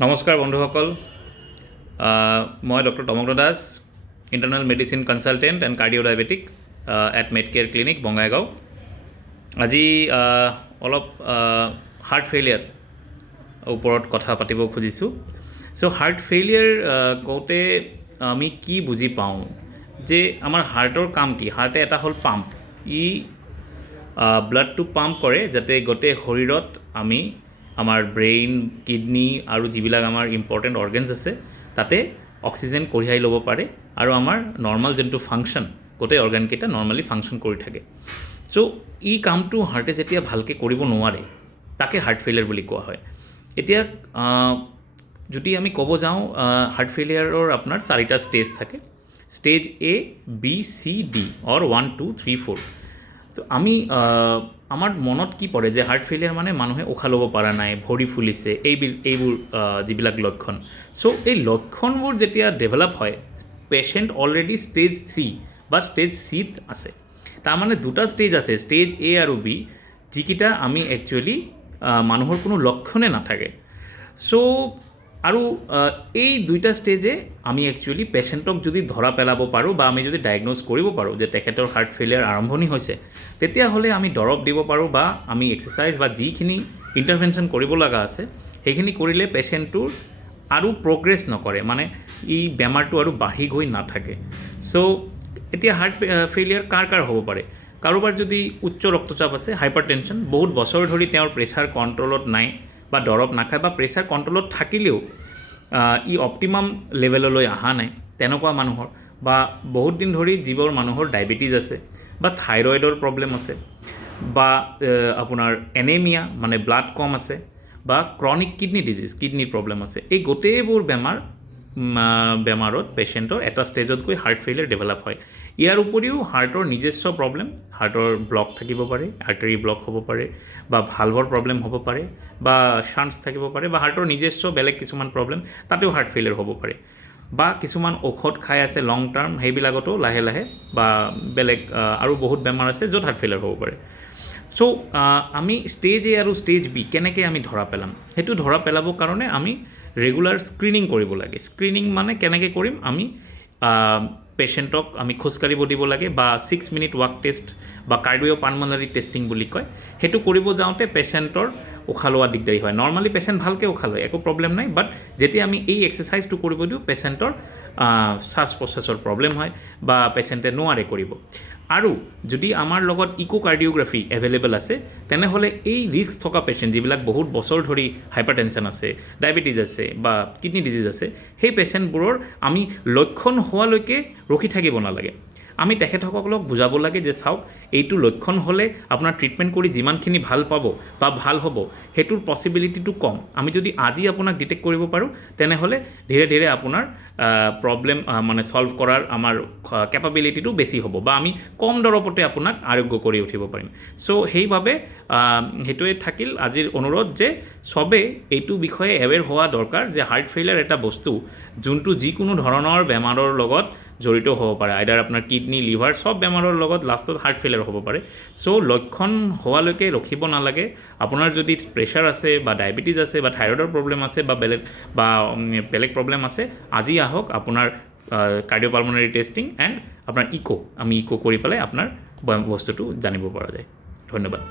নমস্কাৰ বন্ধুসকল, মই doctor Tamagna Das, internal medicine consultant and cardio diabetic at Medcare clinic Bongaigaon. আজি অলপ হাৰ্ট ফেইলিয়াৰ ওপৰত কথা পাতিব খুজিছোঁ। চ' হাৰ্ট ফেইলিয়াৰ কওঁতে আমি কি বুজি পাওঁ যে আমাৰ হাৰ্টৰ কাম কি? হাৰ্টে এটা হ'ল পাম্প, ই ব্লাডটো পাম্প কৰে যাতে গোটেই শৰীৰত আমি আমাৰ ব্ৰেইন, কিডনি আৰু যিবিলাক আমাৰ ইম্পৰ্টেণ্ট অৰ্গেনছ আছে তাতে অক্সিজেন কঢ়িয়াই ল'ব পাৰে আৰু আমাৰ নৰ্মেল যোনটো ফাংচন, গোটেই অৰ্গেনকেইটা নৰ্মেলি ফাংচন কৰি থাকে। চ' ই কামটো হাৰ্টে যেতিয়া ভালকৈ কৰিব নোৱাৰে তাকে হাৰ্ট ফেইলিয়াৰ বুলি কোৱা হয়। এতিয়া যদি আমি ক'ব যাওঁ, হাৰ্ট ফেইলিয়াৰৰ আপোনাৰ 4টা ষ্টেজ থাকে। Stage A, B, C, D অৰ 1, 2, 3, 4। তো আমি আমাৰ মনত কি পৰে যে হাৰ্ট ফেইলিয়াৰ মানে মানুহে উশাহ ল'ব পৰা নাই, ভৰি ফুলিছে, এইবোৰ যিবিলাক লক্ষণ। চ' এই লক্ষণবোৰ যেতিয়া ডেভেলপ হয়, পেচেণ্ট অলৰেডি ষ্টেজ 3 বা ষ্টেজ Cত আছে। তাৰমানে 2টা ষ্টেজ আছে, ষ্টেজ A আৰু B, যিকেইটা আমি একচুৱেলি মানুহৰ কোনো লক্ষণে নাথাকে। চ' আৰু এই 2টা ষ্টেজে আমি একচুৱেলি পেচেণ্টক যদি ধৰা পেলাব পাৰোঁ বা আমি যদি ডায়েগন'জ কৰিব পাৰোঁ যে তেখেতৰ হাৰ্ট ফেইলিয়াৰ আৰম্ভণি হৈছে, তেতিয়াহ'লে আমি দৰৱ দিব পাৰোঁ বা আমি এক্সাৰচাইজ বা যিখিনি ইণ্টাৰভেনশ্যন কৰিব লগা আছে সেইখিনি কৰিলে পেচেণ্টটোৰ আৰু প্ৰগ্ৰেছ নকৰে, মানে ই বেমাৰটো আৰু বাঢ়ি গৈ নাথাকে। চ' এতিয়া হাৰ্ট ফেইলিয়াৰ কাৰ হ'ব পাৰে? কাৰোবাৰ যদি উচ্চ ৰক্তচাপ আছে, হাইপাৰ টেনশ্যন, বহুত বছৰ ধৰি তেওঁৰ প্ৰেছাৰ কণ্ট্ৰলত নাই বা দৰৱ নাখায় বা প্ৰেছাৰ কণ্ট্ৰলত থাকিলেও ই অপটিমাম লেভেললৈ অহা নাই, তেনেকুৱা মানুহৰ, বা বহুত দিন ধৰি যিবোৰ মানুহৰ ডায়েবেটিছ আছে বা থাইৰয়ডৰ প্ৰব্লেম আছে বা আপোনাৰ এনেমিয়া মানে ব্লাড কম আছে বা ক্ৰনিক কিডনি ডিজিজ, কিডনিৰ প্ৰব্লেম আছে, এই গোটেইবোৰ বেমাৰত পেচেণ্টৰ এটা ষ্টেজত গৈ হাৰ্ট ফেইলিয়াৰ ডেভেলপ হয়। ইয়াৰ উপৰিও হাৰ্টৰ নিজস্ব প্ৰব্লেম, হাৰ্টৰ ব্লক থাকিব পাৰে, আৰ্টাৰী ব্লক হ'ব পাৰে বা ভালভৰ প্ৰব্লেম হ'ব পাৰে বা শ্বাণ্টছ থাকিব পাৰে বা হাৰ্টৰ নিজস্ব বেলেগ কিছুমান প্ৰব্লেম, তাতেও হাৰ্ট ফেইলিয়াৰ হ'ব পাৰে। বা কিছুমান ঔষধ খাই আছে লং টাৰ্ম, সেইবিলাকতো লাহে লাহে বা বেলেগ আৰু বহুত বেমাৰ আছে য'ত হাৰ্ট ফেইলিয়াৰ হ'ব পাৰে। চ' আমি ষ্টেজ A আৰু ষ্টেজ B কেনেকৈ আমি ধৰা পেলাম? সেইটো ধৰা পেলাবৰ কাৰণে আমি ৰেগুলাৰ স্ক্ৰিনিং কৰিব লাগে। স্ক্ৰিনিং মানে কেনেকৈ কৰিম? আমি পেচেণ্টক আমি খোজকাঢ়িব দিব লাগে বা 6 মিনিট ৱাক টেষ্ট বা কাৰ্ডিঅ'পালমোনাৰী টেষ্টিং বুলি কয়, সেইটো কৰিব যাওঁতে পেচেণ্টৰ উশাহ লোৱা দিগদাৰী হয়। নৰ্মেলি পেচেণ্ট ভালকৈ উশাহ লয়, একো প্ৰব্লেম নাই, বাট যেতিয়া আমি এই এক্সাৰচাইজটো কৰিব দিওঁ পেচেণ্টৰ শ্বাস প্ৰশ্বাসৰ প্ৰব্লেম হয় বা পেচেণ্টে নোৱাৰে কৰিব। আৰু যদি আমাৰ লগত ইক'কাৰ্ডিঅ'গ্ৰাফি এভেইলেবল আছে, তেনেহ'লে এই ৰিস্ক থকা পেচেণ্ট যিবিলাক বহুত বছৰ ধৰি হাইপাৰ টেনশ্যন আছে, ডায়েবেটিছ আছে বা কিডনি ডিজিজ আছে, সেই পেচেণ্টবোৰৰ আমি লক্ষণ হোৱালৈকে ৰখি থাকিব নালাগে। আমি তেখেতসকলক বুজাব লাগে যে চাওক, এইটো লক্ষণ হ'লে আপোনাৰ ট্ৰিটমেণ্ট কৰি যিমানখিনি ভাল পাব বা ভাল হ'ব সেইটোৰ পচিবিলিটিটো কম। আমি যদি আজি আপোনাক ডিটেক্ট কৰিব পাৰোঁ, তেনেহ'লে ধীৰে ধীৰে আপোনাৰ প্ৰব্লেম মানে ছল্ভ কৰাৰ আমাৰ কেপাবিলিটিটো বেছি হ'ব বা আমি কম দৰৱতে আপোনাক আৰোগ্য কৰি উঠিব পাৰিম। চ' সেইবাবে সেইটোৱে থাকিল আজিৰ অনুৰোধ যে চবেই এইটো বিষয়ে এৱেৰ হোৱা দৰকাৰ যে হাৰ্ট ফেইলিয়াৰ এটা বস্তু যোনটো যিকোনো ধৰণৰ বেমাৰৰ লগত জড়িত হ'ব পাৰে, আইদাৰ আপোনাৰ কিডনি, লিভাৰ, চব বেমাৰৰ লগত লাষ্টত হাৰ্ট ফেইলিয়াৰ হ'ব পাৰে। চ' লক্ষণ হোৱালৈকে ৰখিব নালাগে। আপোনাৰ যদি প্ৰেছাৰ আছে বা ডায়েবেটিছ আছে বা থাইৰয়ডৰ প্ৰব্লেম আছে বা বেলেগ প্ৰব্লেম আছে, আজি আহক আপোনাৰ কাৰ্ডিঅ'পালমোনাৰী টেষ্টিং এণ্ড আপোনাৰ আমি ইক' কৰি পেলাই আপোনাৰ বস্তুটো জানিব পৰা যায়। ধন্যবাদ।